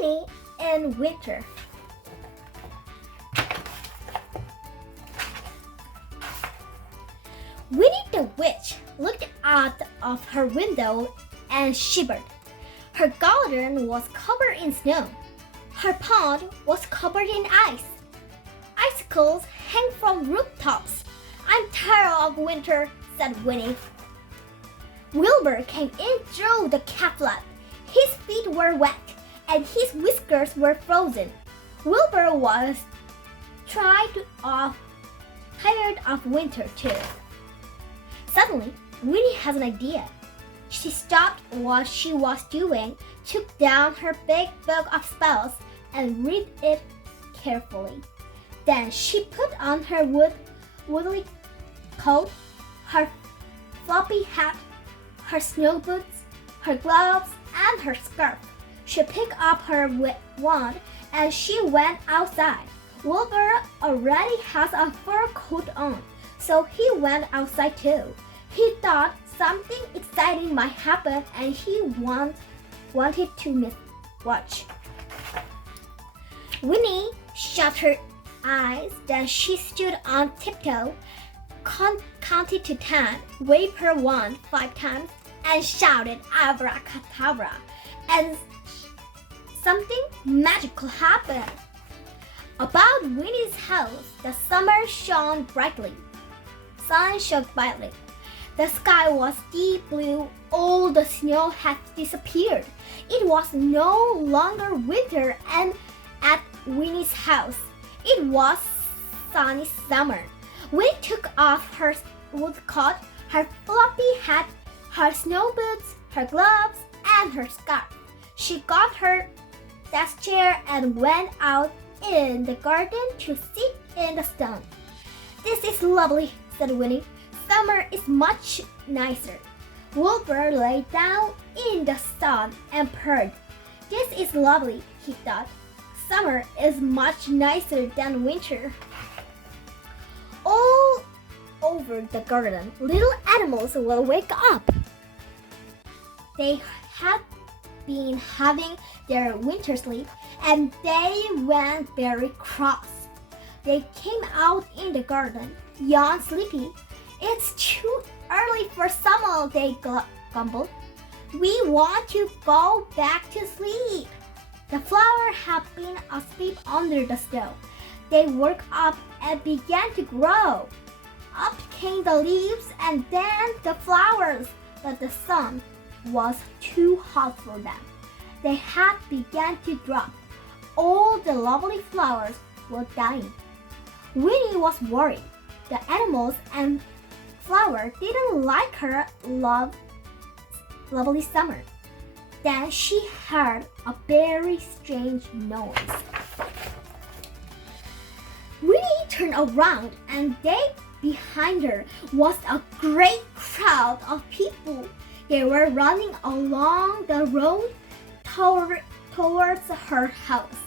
Winnie in winter. Winnie the witch looked out of her window and shivered. Her garden was covered in snow. Her pond was covered in ice. Icicles hang from rooftops. I'm tired of winter, said Winnie. Wilbur came in through the cat flap. His feet were wet and his whiskers were frozen. Wilbur was tired of winter too. Suddenly, Winnie has an idea. She stopped what she was doing, took down her big book of spells, and read it carefully. Then she put on her woolly coat, her floppy hat, her snow boots, her gloves, and her scarf. She picked up her wand and she went outside. Wilbur already has a fur coat on, so he went outside too. He thought something exciting might happen and he wanted to watch. Winnie shut her eyes, then she stood on tiptoe, counted to 10, waved her wand 5 times, and shouted abracadabra, and something magical happened. About Winnie's house, the summer shone brightly. Sun shone brightly. The sky was deep blue. All the snow had disappeared. It was no longer winter, and at Winnie's house, it was sunny summer. Winnie took off her wool coat, her floppy hat, her snow boots, her gloves, and her scarf. She got her desk chair and went out in the garden to sit in the sun. This is lovely, said Winnie. Summer is much nicer. Wilbur lay down in the sun and purred. This is lovely, he thought. Summer is much nicer than winter. All over the garden, little animals will wake up. They had been having their winter sleep and they went very cross. They came out in the garden, yawned sleepy. It's too early for summer, they grumbled. We want to go back to sleep. The flowers had been asleep under the snow. They woke up and began to grow. Up came the leaves and then the flowers, but the sun was too hot for them. They had begun to drop. All the lovely flowers were dying. Winnie was worried. The animals and flowers didn't like her lovely summer. Then she heard a very strange noise. Winnie turned around and there behind her was a great crowd of people. They were running along the road towards her house.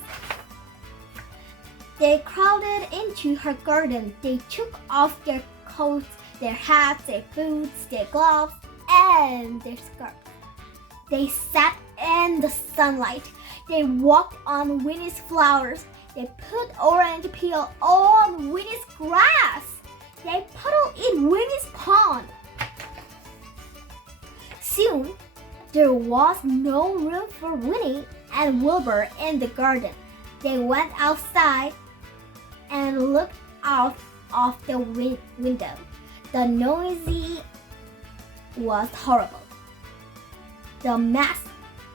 They crowded into her garden. They took off their coats, their hats, their boots, their gloves, and their scarves. They sat in the sunlight. They walked on Winnie's flowers. They put orange peel on Winnie's grass. They puddled in Winnie's pond. Soon, there was no room for Winnie and Wilbur in the garden. They went outside and looked out of the window. The noise was horrible. The mess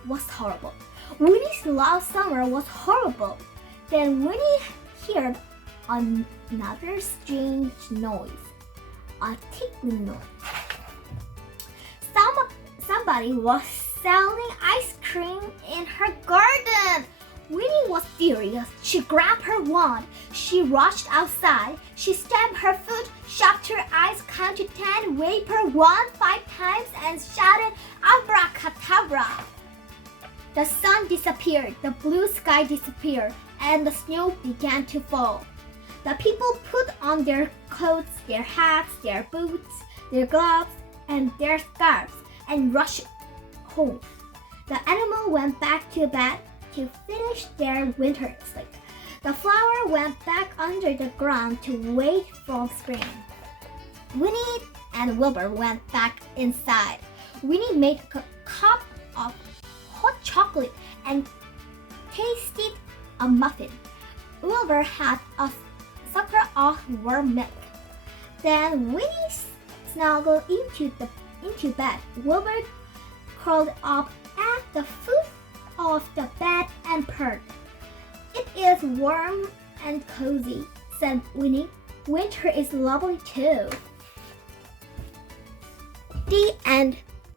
was horrible. Winnie's last summer was horrible. Then Winnie heard another strange noise, a tickling noise. Somebody was selling ice cream in her garden. Winnie was furious. She grabbed her wand. She rushed outside. She stamped her foot, shut her eyes, counted 10, waved her wand 5 times, and shouted abracadabra. The sun disappeared, the blue sky disappeared, and the snow began to fall. The people put on their coats, their hats, their boots, their gloves, and their scarves, and rushed home. The animal went back to bed, to finish their winter sleep. The flower went back under the ground to wait for spring. Winnie and Wilbur went back inside. Winnie made a cup of hot chocolate and tasted a muffin. Wilbur had a sucker of warm milk. Then Winnie snuggled into bed. Wilbur curled up at the foot of the bed and purred. "It is warm and cozy," said Winnie. "Winter is lovely too." The end.